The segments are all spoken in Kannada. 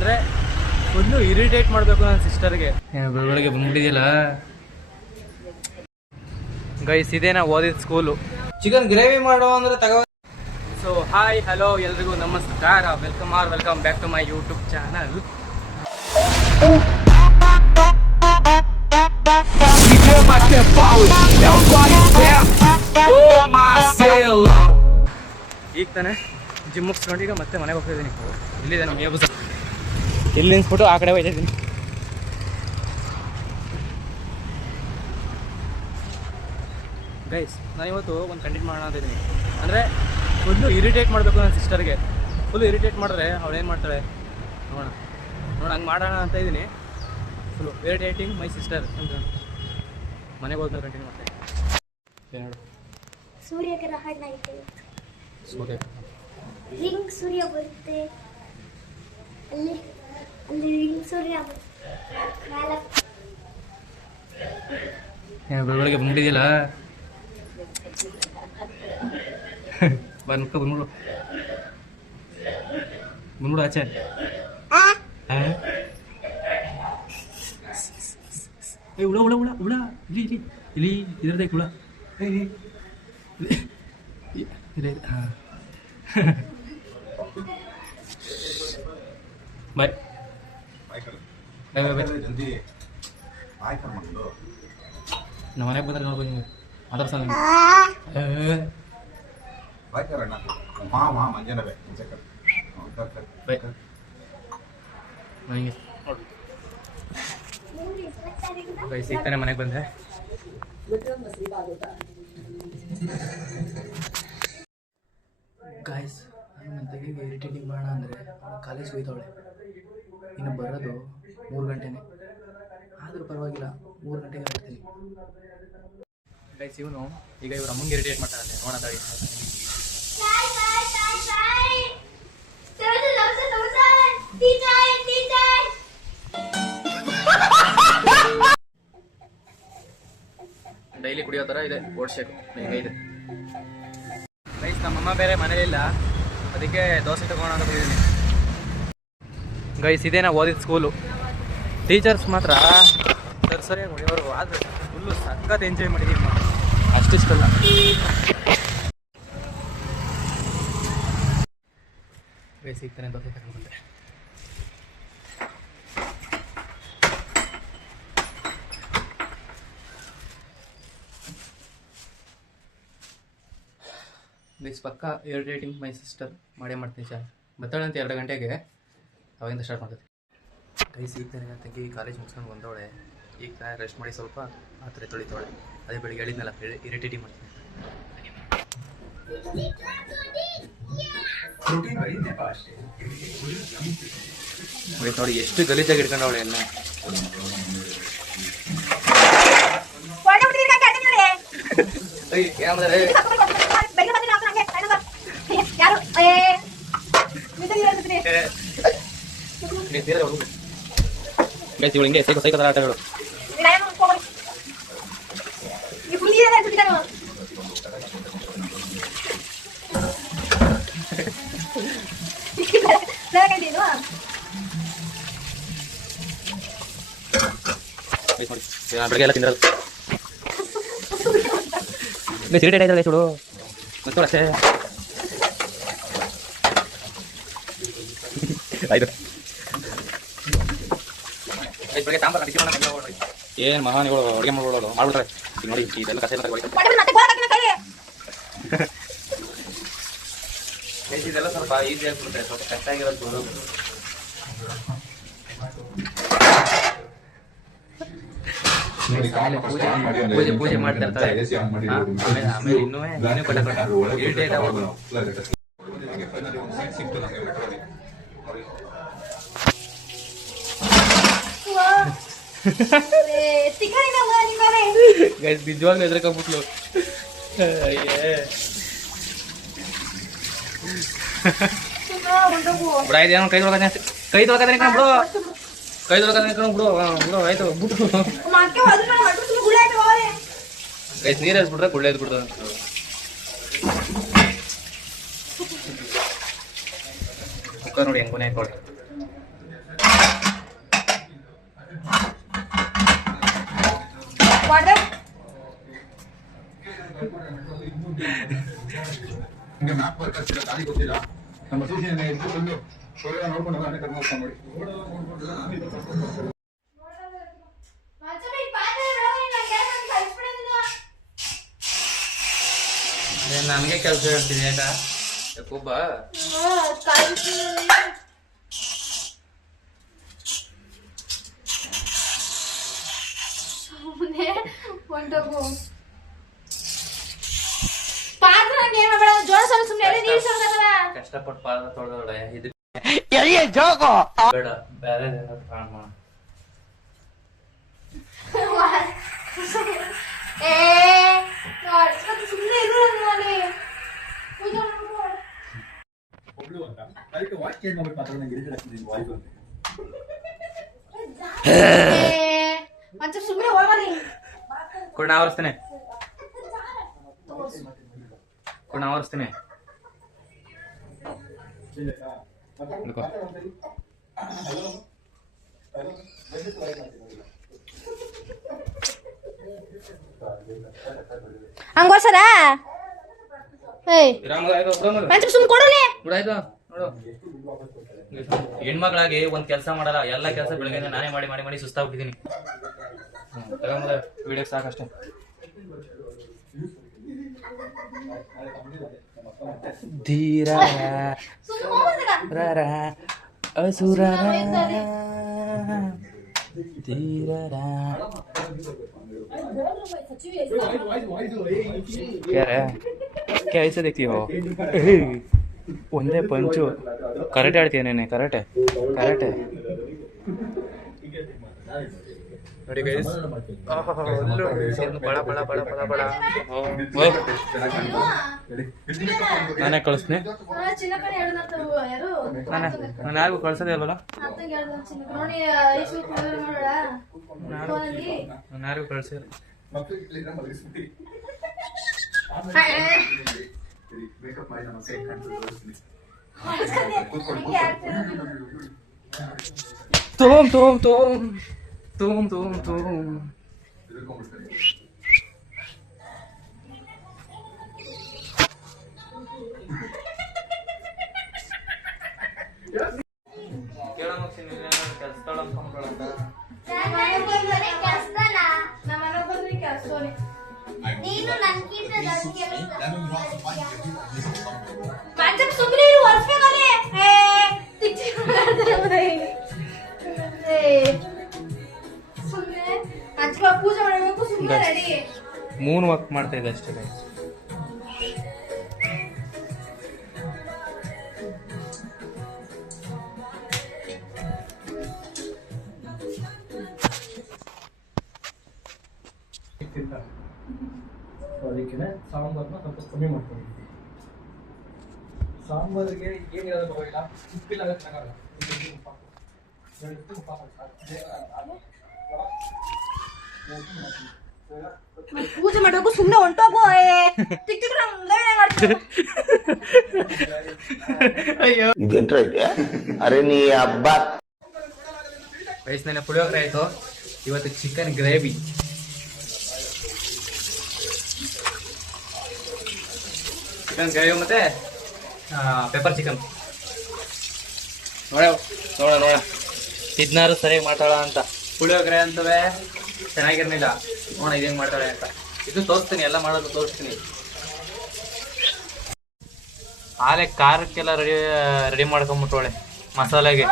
ಅಂದರೆ ಫುಲ್ಲು ಇರಿಟೇಟ್ ಮಾಡಬೇಕು ನನ್ನ ಸಿಸ್ಟರ್ಗೆ. ಬೆಳಗ್ಗೆ ಬಂದ್ಬಿಟ್ಟಿದೆಯಲ್ಲ ಗೈಸ್, ಇದೇ ನಾವು ಓದಿದ ಸ್ಕೂಲು. ಚಿಕನ್ ಗ್ರೇವಿ ಮಾಡೋ ಅಂದ್ರೆ ತಗೋ. ಸೊ ಹಾಯ್ ಹಲೋ ಎಲ್ರಿಗೂ ನಮಸ್ಕಾರ, welcome back to my YouTube channel. ಈಗ ತಾನೆ ಜಿಮ್ ಮುಗಿಸ್ಕೊಂಡು ಈಗ ಮತ್ತೆ ಮನೆಗೆ ಹೋಗ್ತಿದ್ದೀನಿ. ಇಲ್ಲಿದೆ ನಮ್ಮ ಏಬು, ಇಲ್ಲಿ ನಿನ್ಸ್ಬಿಟ್ಟು ಆ ಕಡೆ ಹೋಗ್ತಾ ಇದ್ದೀನಿ. ಗೈಸ್, ನಾನಿವತ್ತು ಒಂದು ಕಂಟೆಂಟ್ ಮಾಡೋಣ ಅಂತ ಇದ್ದೀನಿ. ಅಂದರೆ ಫುಲ್ಲು ಇರಿಟೇಟ್ ಮಾಡಬೇಕು ನನ್ನ ಸಿಸ್ಟರ್ಗೆ. ಫುಲ್ಲು ಇರಿಟೇಟ್ ಮಾಡಿದ್ರೆ ಅವಳು ಏನು ಮಾಡ್ತಾಳೆ ನೋಡೋಣ ಹಂಗೆ ಮಾಡೋಣ ಅಂತ ಇದ್ದೀನಿ. ಫುಲ್ಲು ಇರಿಟೇಟಿಂಗ್ ಮೈ ಸಿಸ್ಟರ್ ಅಂತ ಮನೆಗೆ ಹೋದ್ಮೇಲೆ ಕಂಟಿನ್ಯೂ ಮಾಡ್ತೀನಿ. ಏನು ಸೂರ್ಯಗ್ರಹಣ ಐತೆ, ಸೂರ್ಯ ರಿಂಗ್ ಸೂರ್ಯ ಬರುತ್ತೆ, ಅಲ್ಲಿ ಅಲ್ಲಿ ರಿಂಗ್ ಸೂರ್ಯ ಬೆಳಗ್ಗೆ ಬಂದ್ಬಿಟ್ಟಿದೆಯಲ್ಲ ಬಂದ್ಬಿಡು ಆಚೆ. ಹುಳ ಹುಳ ಹುಳ ಹುಳ ಇಲ್ಲಿ ಇಲ್ಲಿ ಇಲ್ಲಿ ಇದ್ರದ್ದು ಹುಳ ಇದೆ. ಹಾಂ ಬಾಯ್ ನಮ್ಮ ಮನೆಗೆ ಬಂದ್ರೆ ನೋಡ್ಬೋದು ನೀವು ಅದರ ಸಲ ಸಿಗ್ತಾನೆ ಮನೆಗೆ ಬಂದೆ. ಗಾಯ್ಸ್, ನಾನು ನನ್ನ ತೆಗೆಗೆ ಇರಿಟೇಟಿಂಗ್ ಮಾಡೋಣ ಅಂದರೆ ಕಾಲೇಜ್ಗೆ ಹೋಯ್ತವಳೆ. ಇನ್ನು ಬರೋದು 3 ಗಂಟೆನೇ, ಆದರೂ ಪರವಾಗಿಲ್ಲ 3 ಗಂಟೆಗೆ ಬರ್ತೀನಿ. ಗೈಸ್, ಇವನು ಈಗ ಇವ್ರ ಅಮ್ಮಂಗೆ ಇರಿಟೇಟ್ ಮಾಡ್ತಾನೆ ನೋಡೋಣ. ಡೈಲಿ ಕುಡಿಯೋ ಥರ ಇದೆ ಓಡಿಸ್ಬೇಕು ಇದೆ. ಗೈಸ್, ನಮ್ಮಮ್ಮ ಬೇರೆ ಮನೇಲಿಲ್ಲ, ಅದಕ್ಕೆ ದೋಸೆ ತಗೋಣ ಅಂತ ಬಂದಿದ್ದೀನಿ. ಗೈಸ್, ಇದೇ ನಾವು ಓದಿದ ಸ್ಕೂಲು. ಟೀಚರ್ಸ್ ಮಾತ್ರ ಸರಿಯಾಗಿ ಹೊಡೆಯೋರು, ಆದರೆ ಫುಲ್ಲು ಸಖತ್ ಎಂಜಾಯ್ ಮಾಡಿದ್ದೀವಿ. ಅಷ್ಟಿಷ್ಟಲ್ಲ. ಗೈಸ್, ಸಿಗ್ತಾನೆ ದೋಸೆ ತಗೊಂಡು ಬಂದೆ. ಗೈಸ್, ಪಕ್ಕ ಇರಿಟೇಟಿಂಗ್ ಮೈ ಸಿಸ್ಟರ್ ಮಾಡೇ ಮಾಡ್ತೀನಿ. ಬರ್ತಾಳೆ ಅಂತ 2 ಗಂಟೆಗೆ, ಅವಾಗಿಂದ ಸ್ಟಾರ್ಟ್ ಮಾಡ್ತೈತಿ. ಗೈಸ್, ಈಗ ತಾನೆ ನನ್ನ ತಂಗಿ ಕಾಲೇಜ್ ಮುಗಿಸ್ಕೊಂಡು ಬಂದವಳೆ. ಈಗ ತಾನೇ ರೆಸ್ಟ್ ಮಾಡಿ ಸ್ವಲ್ಪ ಮಾತ್ರೆ ತೊಳಿತಾವಳೆ. ಅದೇ ಬೆಳಿಗ್ಗೆ ಹೇಳಿದ್ನಲ್ಲ ಇರಿಟೇಟಿಂಗ್ ಮಾಡ್ತೀನಿ. ನೋಡಿ ಎಷ್ಟು ಗಲೀಜಾಗಿ ಇಟ್ಕೊಂಡವಳೆ ಎಲ್ಲ. ಹಿಂಗೆ ಸೈಕಲ್ ಆಟಗಳು. ಬೆಳಗ್ಗೆ ಎಲ್ಲ ತಿಂದಿರೋದು ಇರಿಟೇಟ್ ಆಯ್ತಲ್ಲ ಚೂಡು ಮತ್ತೆ ಅಷ್ಟೇ. ಆಯ್ತು, ಬೆಳಗ್ಗೆ ಸಾಂಬಾರು ಏನು ಮಹಾನಿಗಳು ಅಡುಗೆ ಮಾಡ್ಬಿಡೋದು ಮಾಡ್ಬಿಟ್ರೆ ನೋಡಿ. ಇದೆಲ್ಲ ಕಸ ಇದೆಲ್ಲ ಸ್ವಲ್ಪ ಈಸಿ ಆಗ್ಬಿಡುತ್ತೆ, ಸ್ವಲ್ಪ ಕಷ್ಟ ಆಗಿರೋದು. ಪೂಜೆ ಮಾಡ್ತಾ ಇರ್ತಾರೆ. ಆಮೇಲೆ ಇನ್ನೂ ಇರಿಟೇಟ್ ಆಗೋದು. ಗೈಸ್, ನಿಜವಾಗ್ಲೂ ಹೆದರ್ಕೊಂಡ್ಬಿಟ್ಲು. ಬಿಡ, ಇದೇನೋ ಕೈ ತೊಳ್ಕತಾನೆ ಬಿಡು, ಬಿಡು ಆಯ್ತು ಬಿಟ್ಟು. ಗೈಸ್, ನೀರು ಹರಿಸ್ಬಿಟ್ರೆ ಗುಳ್ಳೆ ಎದ್ಬಿಡ್ತದೆ. ಕುಕ್ಕರ್ ನೋಡಿ ಹೆಂಗ್ ಕೊನೆ ಹಾಕೊಳ್ಳಿ. ನಿಮಗೆ ಮ್ಯಾಪ್ ವರ್ಕ್ ಆಗ್ತಿಲ್ಲ, ದಾರಿ ಗೊತ್ತಿಲ್ಲ, ನಮ್ಮ ಸೂಚನೆ ಇಟ್ಕೊಂಡು ನೋಡ್ಕೊಂಡು ಅದೇ ಕರ್ಕೊಂಡು ಮಾಡಿ. ನನಗೆ ಕೆಲಸ ಹೇಳ್ತೀನಿ ಆಯ್ತಾ ಒಬ್ಬ ಹೊಂಟೋಗು ಪಾತ್ರ ಏನ್ ಜೋಳ ಸ್ವಲ್ಪ ಸುಮ್ಮನೆ ನೀರು ಸೋದಲ್ಲ ಕಷ್ಟಪಟ್ಟು ಪಾದ ತೊಳೆದೋಳೆ ಇದು ಬೇಡ ಬೇರೆ ಏ ಸುಮ್ಮನೆ ಇರು ಅಲ್ಲಿ ಒಬ್ಳು ಅಂತ ಅದಕ್ಕೆ ವಾಚ್ ಚೇಂಜ್ ಮಾಡ್ಬಿಟ್ಟು ಮಾತ್ರ ನಂಗೆ ಇರಿಟೇಟ್ ಆಗ್ತಿದೆ ವಾಯ್ಸ್ ಅಂತ. ಮಂಚ ಸುಮ್ಮನೆ ಹೋಗ್ಬಾರಿ ಕೊಡ ಆವರಿಸ್ತೇನೆ ಕೊಡ ಆವರಿಸ್ತೇನೆ ಹಿಡ್ಕೊ. ಹಂಗೋಸರ ಏಯ್ ಇರಾಮದ ಆಯ್ತು, ಒಬ್ರಮ್ಮದ. ಮಂಚ ಸುಮ್ಮನೆ ಕೊಡಲಿ ಬಿಡಾಯ್ತು ನೋಡು, ಹೆಣ್ಮಕ್ಳಾಗಿ ಒಂದ್ ಕೆಲಸ ಮಾಡಲ್ಲ, ಎಲ್ಲ ಕೆಲಸ ಬೆಳಗ್ಗೆ ನಾನೇ ಮಾಡಿ ಮಾಡಿ ಮಾಡಿ ಸುಸ್ತಾಗ್ಬಿಟ್ಟಿದ್ದೀನಿ. ತಗೊಂಬದ ವಿಡಿಯೋಗೆ ಸಾಕಷ್ಟೇ. ಧೀರ ಅಸುರ ಧೀರ क्या ऐसे देखती हो? ಒಂದೇ ಪಂಚು ಕರೆಕ್ಟ್ ಆಡ್ತೀಯ ನೀನೆ, ಕರೆಕ್ಟೆ ಕರೆಕ್ಟೆ ನೋಡಿ ಗೈಸ್, ಬಳ ಬಳ ಬಳ ಬಳ ಬಳ. ನಾನೇ ಕಳಿಸ್ತೀನಿ, ಚಿನ್ನಪ್ಪನ ಹೇಳಿದ್ರು ಯಾರು ನಾನು ಯಾರಿಗೂ ಕಳ್ಸೋದೇ ಅಲ್ವಲ್ಲ, ಅತ್ತಂಗೆ ಹೇಳಿದ್ರು ಚಿನ್ನಪ್ಪ ನೋಡಿ ಎಷ್ಟು ಮಾಡೋಣ ಫೋನಲ್ಲಿ ನಾನು ಯಾರಿಗೂ ಕಳ್ಸಿಲ್ಲ. ಮೇಕಪ್ ಮಾಡಿ ನಮ್ಮ ಕೈ ತೋಮ್ ತೋಮ್ ತೋಮ್ ತೋಮ್ ತೋಮ್ ತೋಮ್. ನೀನು ನನ್ಗಿಂತ ಮಂಚಪ್ಪ ಸುಮ್ಮನೆ ಇರು ಒರ್ಸ್ಬೇಕಲ್ಲಿ ಸುಮ್ಮನೆ ಮಂಚಪ್ಪ ಪೂಜೆ ಮಾಡಬೇಕು ಸುಮ್ಮನೆ ರೆಡಿ ಮೂನ್ ವರ್ಕ್ ಮಾಡ್ತಾ ಇದೆ ಅಷ್ಟೇ guys. ಅದಕ್ಕೆ ಸಾಂಬಾರನ್ನ ಸ್ವಲ್ಪ ಕಮ್ಮಿ ಮಾಡ್ಕೊಂಡಿದ್ದೀವಿ. ಸಾಂಬಾರಿಗೆ ಏನು ಹೇಳೋದು ಹೋಗಿಲ್ಲ, ಉಪ್ಪಿಲ್ಲ ಚೆನ್ನಾಗಲ್ಲ. ಪೂಜೆ ಮಾಡಬೇಕು ಸುಮ್ಮನೆ ಹೊಂಟೋಗು ಇದೇನ್ರೈತೆ ಅರೆ ನೀ ಹಬ್ಬ ವಯಸ್ಸಿನ ಪುಳಿಯೋಗರೆ ಆಯ್ತು, ಇವತ್ತು ಚಿಕನ್ ಗ್ರೇವಿ. ಚಿಕನ್ ಗ್ರೇವಿ ಮತ್ತೆ ಪೆಪ್ಪರ್ ಚಿಕನ್. ನೋಡ ನೋಡ ನೋಡ ಇದನ್ನಾರು ಸರಿಯಾಗಿ ಮಾಡ್ತಾಳ ಅಂತ. ಪುಳಿಯೋಗರೆ ಅಂತವೇ ಚೆನ್ನಾಗಿರ್ಲಿಲ್ಲ, ನೋಡ ಇದೇನು ಮಾಡ್ತಾಳೆ ಅಂತ. ಇದು ತೋರಿಸ್ತೀನಿ, ಎಲ್ಲ ಮಾಡೋದು ತೋರಿಸ್ತೀನಿ. ಆಲೆ ಖಾರಕ್ಕೆಲ್ಲ ರೆಡಿ ಮಾಡ್ಕೊಂಬಿಟ್ಟವಳೆ ಮಸಾಲೆಗೆ.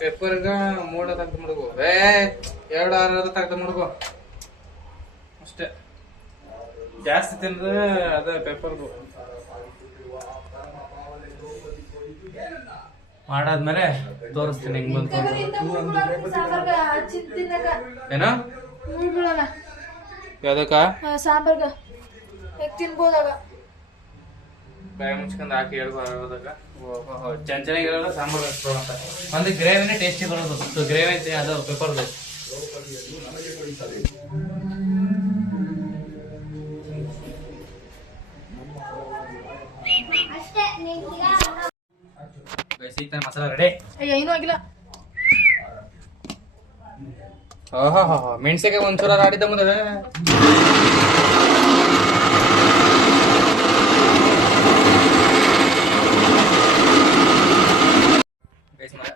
ಪೆಪ್ಪರ್ಗ 3 ತೆಗ್ದು ಮುಡುಗು, 2-6 ತೆಗ್ದು ಮುಡುಗು ಅಷ್ಟೇ. ಜಾಸ್ತಿ ತಿಂದ್ರೆ ಅದ ಪೆಪ್ಪರ್ದು. ಮಾಡಾದ್ಮೇಲೆ ತೋರಿಸ್ತೀನಿ ಹೆಂಗ್ ಬಂತು ಏನೋ ಯಾವ್ದಕ್ಕ ಸಾಂಬಾರ್ಗ ತಿನ್ಬೋದಾಗ ಬಾಯಿ ಮುಚ್ಕೊಂಡು ಹಾಕಿ ಹೇಳ್ಬೋದಾಗ ಚೆನ್ನಾಗಿರಲ್ಲ ಸಾಂಬಾರು ಹಚ್ಕೊಳ್ಳೋ ಅಂತ. ಒಂದು ಗ್ರೇವಿನೇ ಟೇಸ್ಟಿ ಬರೋದು. ಸೊ ಗ್ರೇವಿ ಐತೆ ಅದು ಪೆಪ್ಪರ್ದು. ಅಷ್ಟೇ ಮಸಾಲ ರೆಡಿ. ಏನೂ ಆಗಿಲ್ಲ. ಓಹೋ ಮೆಣಸಿಗೆ ಒಂಚೂರ ಆಡಿದ್ದ ಮುಂದೆ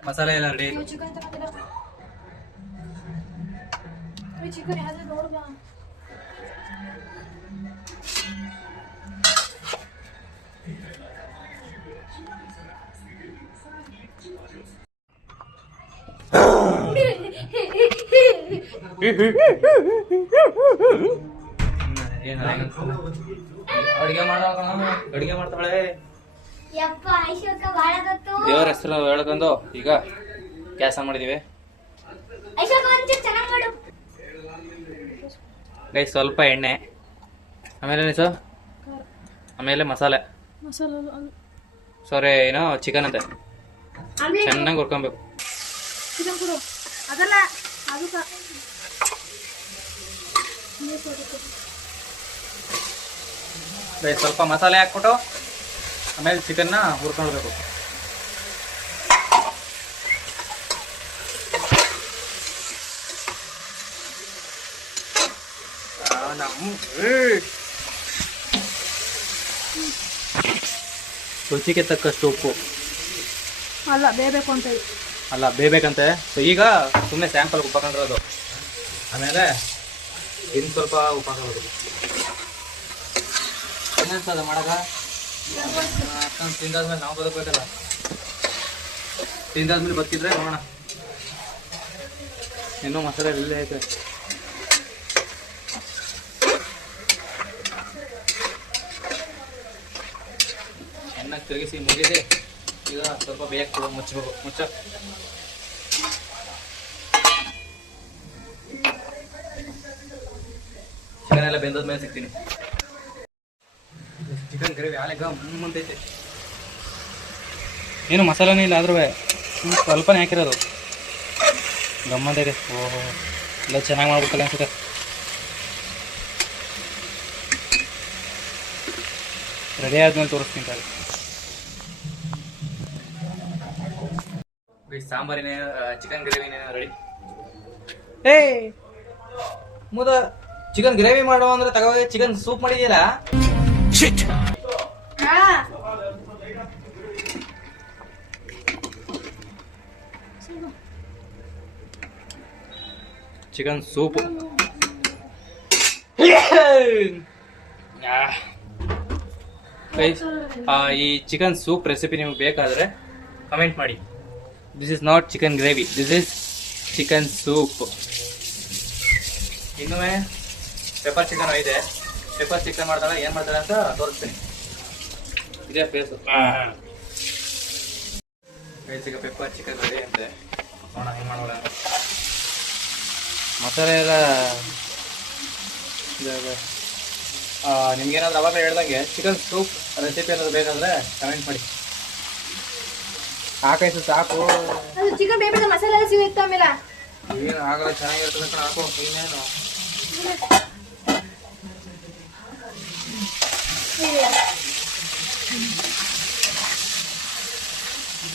ಮಸಾಲೆ ಎಲ್ಲ ರೆಡಿ. ಚಿಕನ್ ತಗೊಂಡಿಲ್ಲ ಚಿಕನ್ ಯಾವ್ದು ನೋಡ್ಬಾ. ಅಡಿಗೆ ಮಾಡ್ತಾಳೆ. ಯಪ್ಪ ಐಶ್ವರ್ಯ ಬಾಳ ಗೊತ್ತು. ದೇವರ ಹೆಸರು ಹೇಳ್ಕೊಂಡು ಈಗ ಕೆಲಸ ಮಾಡಿದೀವಿ. ಐಶ್ವರ್ಯ ಒಂಚೂರು ಚೆನ್ನಾಗಿ ಮಾಡು. ಗೈ ಸ್ವಲ್ಪ ಎಣ್ಣೆ, ಆಮೇಲೆ ಆಮೇಲೆ ಮಸಾಲೆ ಸಾರಿ ಏನೋ ಚಿಕನ್ ಅಂತೆ ಆಮ್ಲೆಟ್ ಚೆನ್ನಾಗಿ ಹುರ್ಕೊಬೇಕು. ಚಿಕನ್ ಕೊಡು. ಅದಲ್ಲ ಅದು ಗೈ ಸ್ವಲ್ಪ ಮಸಾಲೆ ಹಾಕ್ಬಿಟ್ಟು ಆಮೇಲೆ ಚಿಕನ್ನ ಹುರ್ಕೊಳ್ಬೇಕು. ರುಚಿಗೆ ತಕ್ಕಷ್ಟು ಉಪ್ಪು ಅಲ್ಲ ಬೇಯಬೇಕು ಅಂತ ಇದೆ. ಅಲ್ಲ ಬೇಯಬೇಕಂತೆ. ಸೊ ಈಗ ಸುಮ್ಮನೆ ಸ್ಯಾಂಪಲ್ ಉಪ್ಪು ಹಾಕೊಂಡಿರೋದು. ಆಮೇಲೆ ಇನ್ನು ಸ್ವಲ್ಪ ಉಪ್ಪು ಹಾಕೋದು. ಏನನ್ಸದ ಮಾಡಾಕ ಅಷ್ಟೊಂದು ತಿಂದಾದ್ಮೇಲೆ ನಾವು ಬದುಕಬೇಕಲ್ಲ. ತಿಂದಾದ್ಮೇಲೆ ಬದುಕಿದ್ರೆ ನೋಡೋಣ. ಇನ್ನೂ ಮಸಾಲೆ ಇಲ್ಲೇ ಐತೆ. ಚೆನ್ನಾಗಿ ತಿರುಗಿಸಿ ಮುಗಿಸಿ ಈಗ ಸ್ವಲ್ಪ ಬೇಯಕ್ಕೆ ಮುಚ್ಚಬೇಕು. ಚಿಕನ್ ಎಲ್ಲ ಬೆಂದದ್ಮೇಲೆ ಸಿಗ್ತೀನಿ. ಚಿಕನ್ ಗ್ರೇವಿ ಆಲೆ ಮುಂದೈತೆ. ಏನು ಮಸಾಲೆನೇ ಇಲ್ಲ ಆದ್ರೂ ಸ್ವಲ್ಪನೇ ಹಾಕಿರೋದು ಗಮ್ಮಂತೈತೆ. ಓಹೋ ಎಲ್ಲ ಚೆನ್ನಾಗಿ ಮಾಡ್ಬೇಕಲ್ಲ ಅನ್ಸುತ್ತೆ. ರೆಡಿ ಆದ್ಮೇಲೆ ತೋರಿಸ್ತೀನಿ ತಾಳಿ. ಸಾಂಬಾರಿನ ಚಿಕನ್ ಗ್ರೇವಿನ ರೆಡಿ. ಏ ಮುದ ಚಿಕನ್ ಗ್ರೇವಿ ಮಾಡುವ ಅಂದ್ರೆ ತಗೋಗಿ ಚಿಕನ್ ಸೂಪ್ ಮಾಡಿದ್ಯಲ್ಲ. ಚಿಕನ್ ಸೂಪ್ ಈ ಚಿಕನ್ ಸೂಪ್ ರೆಸಿಪಿ ನಿಮಗೆ ಬೇಕಾದರೆ ಕಮೆಂಟ್ ಮಾಡಿ. This is not chicken gravy, this is chicken soup. ಇನ್ನೂ ಪೆಪ್ಪರ್ ಚಿಕನ್ ಇದೆ. ಪೆಪ್ಪರ್ ಚಿಕನ್ ಮಾಡ್ತಾಳೆ, ಏನು ಮಾಡ್ತಾಳೆ ಅಂತ ತೋರಿಸ್ತೀನಿ. ಇದೇ ಫೇಸು. ಈಗ ಪೆಪ್ಪರ್ ಚಿಕನ್ ರೆಡಿ ಅಂತೆ. ನೋಡೋಣ ಹೆಂಗೆ ಮಾಡೋಣ. ಮಸಾಲೆ ಎಲ್ಲ ನಿಮ್ಗೇನಾದ್ರೂ ಅವಾಗ ಹೇಳ್ದಂಗೆ ಚಿಕನ್ ಸೂಪ್ ರೆಸಿಪಿ ಏನಾದ್ರು ಬೇಕಾದ್ರೆ ಕಮೆಂಟ್ ಮಾಡಿ. ಹಾಕಾಯ್ತು ಸಾಕು. ಅದು ಚಿಕನ್ ಬೇಯಿಸಿದ ಮಸಾಲೆ ಎಲ್ಲ ಸಿಗುತ್ತೆ ಆಮೇಲೆ. ಏನು ಆಗಲ್ಲ, ಚೆನ್ನಾಗಿರ್ತದೆ ಅಂತ ಹಾಕು. ಇನ್ನೇನು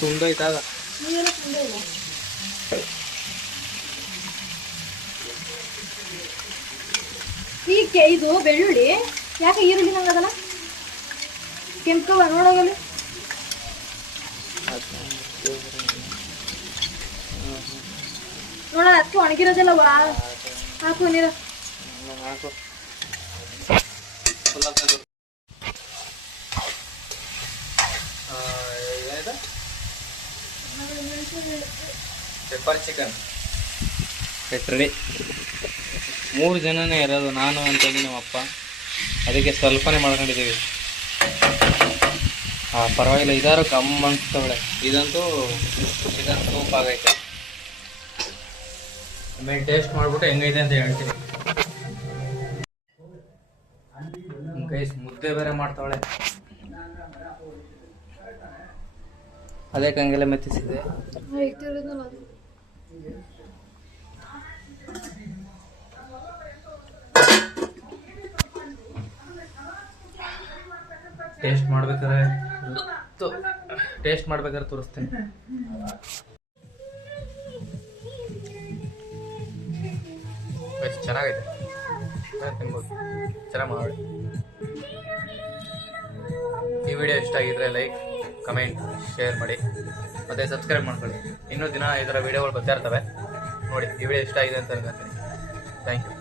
ತುಂಡೈತಾಗ ಹೀಗೆ ಇದು ಬೆಳ್ಳುಳ್ಳಿ ಯಾಕೆ ಈರುಳ್ಳಿ ನಂಗದಲ್ಲ ಕೆಂಪವ ನೋಡೋಗಲ್ಲಿ. ನೋಡ ಅದಕ್ಕೆ ಒಣಗಿರೋದಿಲ್ಲವಾ. ಹಾಕು ನೀರು. ಹಾಕು. ಏನಿದೆ ಪೆಪ್ಪರ್ ಚಿಕನ್ ರೆಡಿ. 3 ಜನನೇ ಇರೋದು, ನಾನು ಅಂತೇಳಿ ನಮ್ಮಪ್ಪ. ಅದಕ್ಕೆ ಸ್ವಲ್ಪನೇ ಮಾಡ್ಕೊಂಡಿದ್ದೀವಿ. ಪರವಾಗಿಲ್ಲ, ಇದಾರು ಕಮ್ಮಿ ಅನ್ಸ್ತವಳೆ. ಇದಂತೂ ಚಿಕನ್ ಸೂಪ್ ಆಗೈತೆ. ಆಮೇಲೆ ಟೇಸ್ಟ್ ಮಾಡಿಬಿಟ್ಟು ಹೆಂಗೈತೆ ಅಂತ ಹೇಳ್ತೀನಿ. ಗೈಸ್ ಮುದ್ದೆ ಬೇರೆ ಮಾಡ್ತಾವಳೆ. ಅದೇ ಕಂಗೆಲ್ಲ ಮೆತ್ತಿಸಿದೆ. ಟೇಸ್ಟ್ ಮಾಡ್ಬೇಕಾದ್ರೆ ತೋರಿಸ್ತೇನೆ. ಚೆನ್ನಾಗೈತೆ ತಿನ್ಬೋದು, ಚೆನ್ನಾಗಿ ಮಾಡಿ. ಈ ವಿಡಿಯೋ ಇಷ್ಟ ಆಗಿದ್ರೆ ಲೈಕ್, ಕಮೆಂಟ್, ಶೇರ್ ಮಾಡಿ ಮತ್ತು ಸಬ್ಸ್ಕ್ರೈಬ್ ಮಾಡ್ಕೊಳ್ಳಿ. ಇನ್ನೂ ದಿನ ಈ ಥರ ವೀಡಿಯೋಗಳು ಬರ್ತಾ ಇರ್ತವೆ ನೋಡಿ. ಈ ವಿಡಿಯೋ ಇಷ್ಟ ಆಗಿದೆ ಅಂತ ಅನ್ಕೊಂತೀನಿ. Thank you.